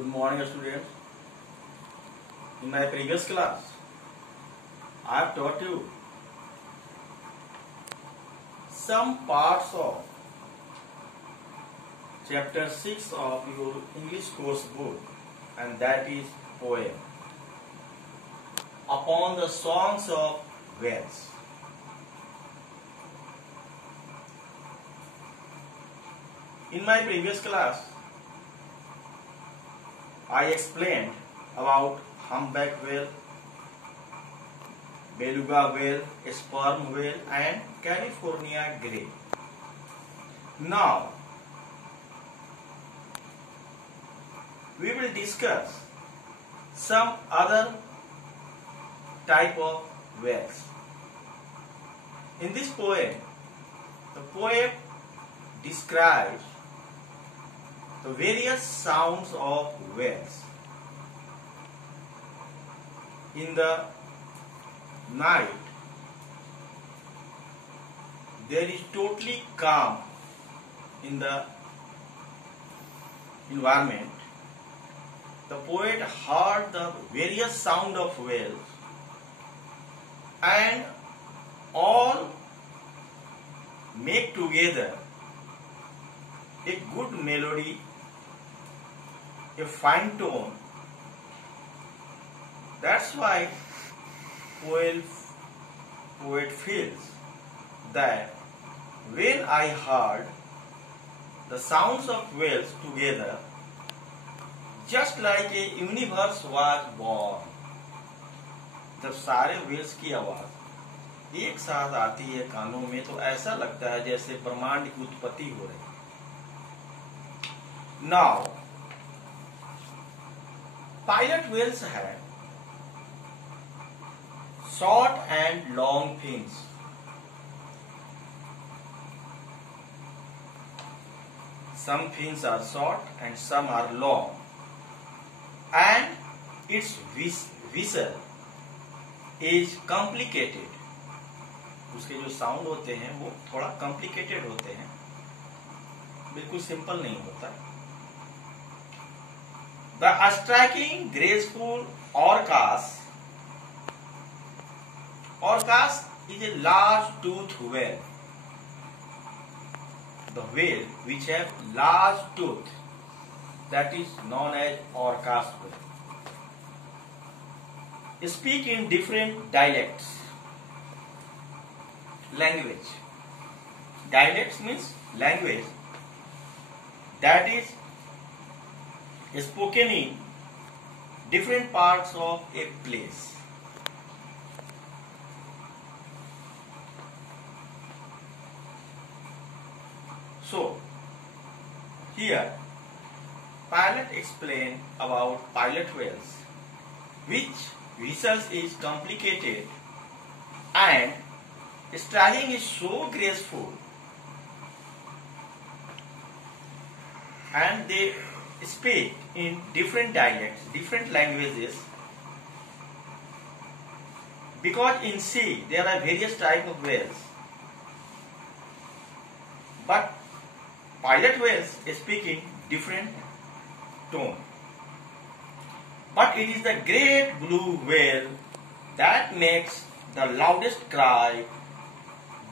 Good morning, students. In my previous class, I have taught you some parts of chapter 6 of your English course book, and that is poem upon the songs of Wales. In my previous class, I explained about humpback whale, beluga whale, sperm whale and California grey. Now, we will discuss some other type of whales. In this poem, the poet describes the various sounds of whales. In the night, there is totally calm in the environment. The poet heard the various sound of whales and all make together a good melody, a fine tone. That's why poet feels that when I heard the sounds of whales together, just like a universe was born. जब सारे whales की आवाज एक साथ आती है कानों में तो ऐसा लगता है जैसे ब्रह्मांड की उत्पत्ति हो रही है. Now, pilot whales have short and long fins. Some fins are short and some are long, and its whistle is complicated. उसके जो साउंड होते हैं वो थोड़ा कॉम्प्लिकेटेड होते हैं, बिल्कुल सिंपल नहीं होता. The striking, graceful orcas. Orcas is a large tooth whale. The whale which have large tooth, that is known as orcas whale. Speak in different dialects. Language. Dialects means language that is spoken in different parts of a place. So, here pilot explain about pilot whales, which whistles is complicated and striking is so graceful, and they speak in different dialects, different languages, because in sea there are various types of whales, but pilot whales speak in different tone. But it is the great blue whale that makes the loudest cry,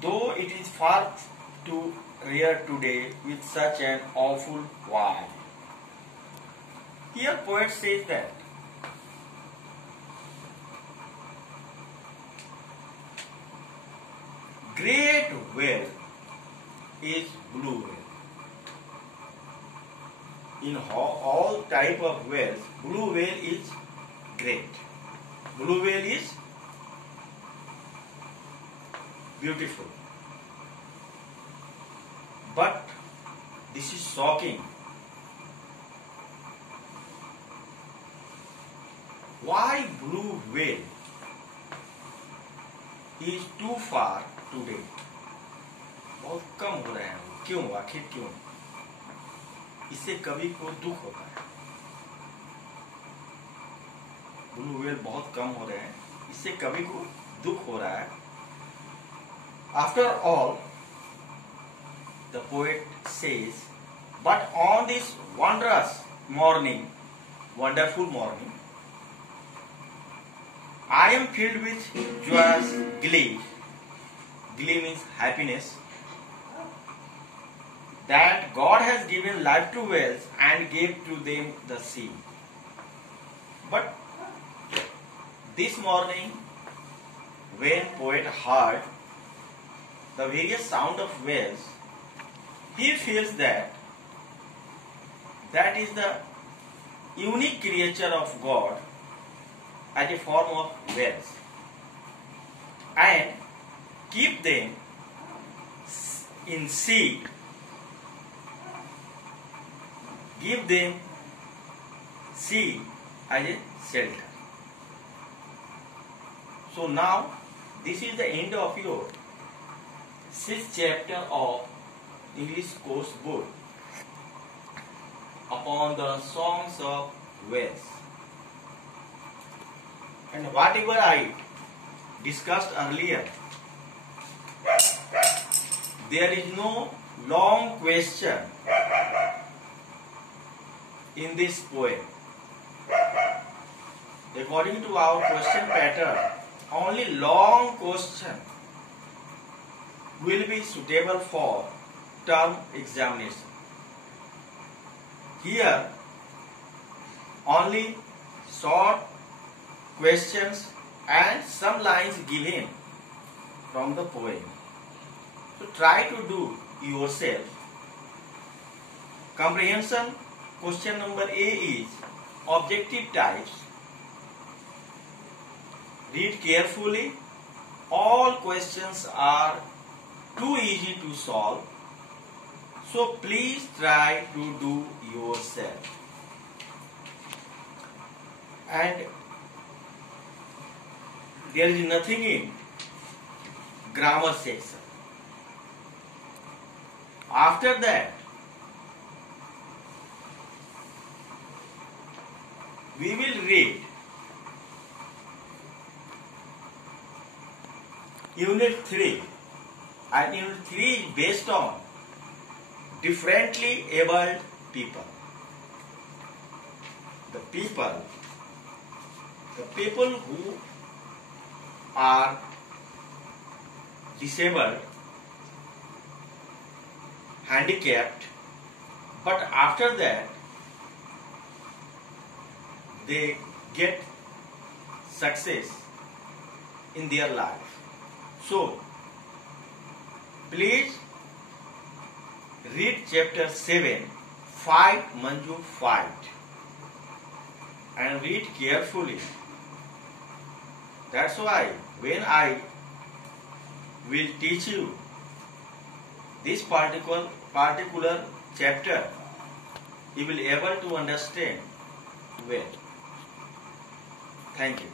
though it is far too rare today with such an awful cry. Here poet says that great whale is blue whale. In all type of whales, blue whale is great. Blue whale is beautiful. But this is shocking. Why blue whale is too far today? बहुत कम हो रहे हैं. क्यों? आखिर क्यों? इससे कवि को दुख होता है. ब्लू व्हेल बहुत कम हो रहे हैं, इससे कवि को दुख हो रहा है. After all, the poet says, but on this wondrous morning, wonderful morning. I am filled with joyous glee. Glee means happiness. That God has given life to whales and gave to them the sea. But this morning, when poet heard the various sound of whales, he feels that is the unique creature of God as a form of whales, and keep them in sea, give them sea as a shelter. So now this is the end of your 6th chapter of English course book upon the songs of whales. And whatever I discussed earlier, there is no long question in this poem. According to our question pattern, only long question will be suitable for term examination. Here, only short questions and some lines given from the poem. So try to do yourself. Comprehension question number A is objective types. Read carefully. All questions are too easy to solve, so please try to do yourself. And there is nothing in grammar section. After that, we will read Unit 3, and Unit 3 is based on differently abled people. The people who are disabled, handicapped, but after that they get success in their life. So, please read chapter 7, Fight Manju Fight, and read carefully. That's why when I will teach you this particular chapter, you will be able to understand well. Thank you.